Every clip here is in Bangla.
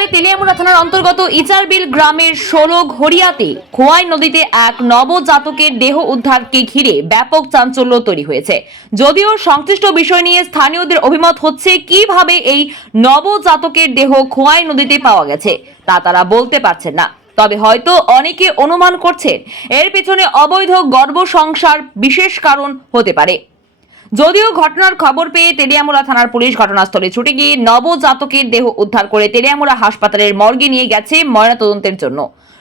একেবারে তেলিয়ামুড়া থানার অন্তর্গত ইচারবিল গ্রামের ১৬ ঘড়িয়াতে খোয়াই নদীতে এক নবজাতকের দেহ উদ্ধারকে ঘিরে ব্যাপক চাঞ্চল্য তৈরি হয়েছে। যদিও সংশ্লিষ্ট বিষয় নিয়ে স্থানীয়দের অভিমত হচ্ছে কিভাবে এই নবজাতকের দেহ খোয়াই নদীতে পাওয়া গেছে তা তারা বলতে পারছেন না। তবে হয়তো অনেকে অনুমান করছেন এর পেছনে অবৈধ গর্ভ সংসার বিশেষ কারণ হতে পারে। যদিও ঘটনার খবর পেয়ে তেলিয়ামুড়া থানার পুলিশ ঘটনাস্থলে ছুটে গিয়ে নবজাতকের দেহ উদ্ধার করে তেলিয়ামুড়া হাসপাতালের মর্গে নিয়ে গেছে ময়নাতদন্তের জন্য।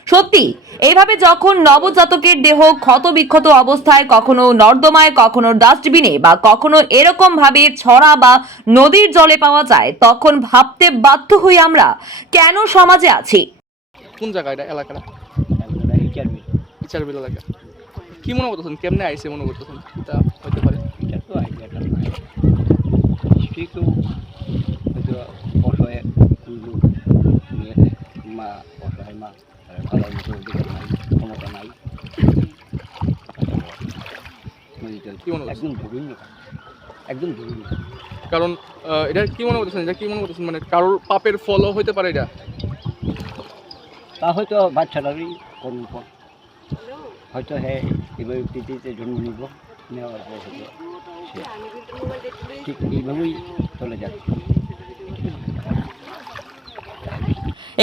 সত্যি এইভাবে যখন নবজাতকের দেহ ক্ষতবিক্ষত অবস্থায় কখনো নর্দমায়, কখনো ডাস্টবিনে বা কখনো এরকম ভাবে ছড়া বা নদীর জলে পাওয়া যায়, তখন ভাবতে বাধ্য হই আমরা কেন সমাজে আছি। কোন জায়গা এটা এলাকাটা? ইচারবিল এলাকা। কি মনে করতেছেন কেমনে আইসে মনে করতেছেন এটা হতে পারে? এটা তো আইডিয়াটা নাই। নিশ্চয়ই কেউ হয়তো অসহায় লোক নিয়ে মা, অসহায় মা ভালোর মতো অধিকার নাই, ক্ষমতা নাই, কি মনে করছেন? একদম ধরুন একদম ধরুন। কারণ এটা কি মনে করতেছেন, এটা কি মনে করতেছেন মানে কারোর পাপের ফলও হতে পারে এটা? তা হয়তো বাচ্চাটারই কর্মফল, হয়তো হ্যাঁ এভাবে পৃথিবীতে জন্ম নিব, নেওয়ার পর হয়তো সে ঠিক এইভাবেই চলে যাচ্ছে।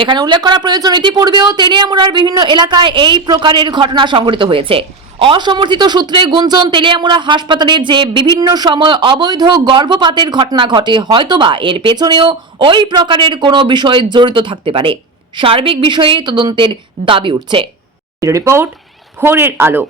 এখানে উল্লেখ করা প্রয়োজন, ইতিপূর্বেও তেলিয়ামুড়ার বিভিন্ন এলাকায় এই প্রকারের ঘটনা সংঘটিত হয়েছে। অসমর্থিত সূত্রে গুঞ্জন, তেলিয়ামুড়া হাসপাতালের যে বিভিন্ন সময় অবৈধ গর্ভপাতের ঘটনা ঘটে, হয়তোবা এর পেছনেও ওই প্রকারের কোনো বিষয় জড়িত থাকতে পারে। সার্বিক বিষয়ে তদন্তের দাবি উঠছে। রিপোর্ট, ভোরের আলো।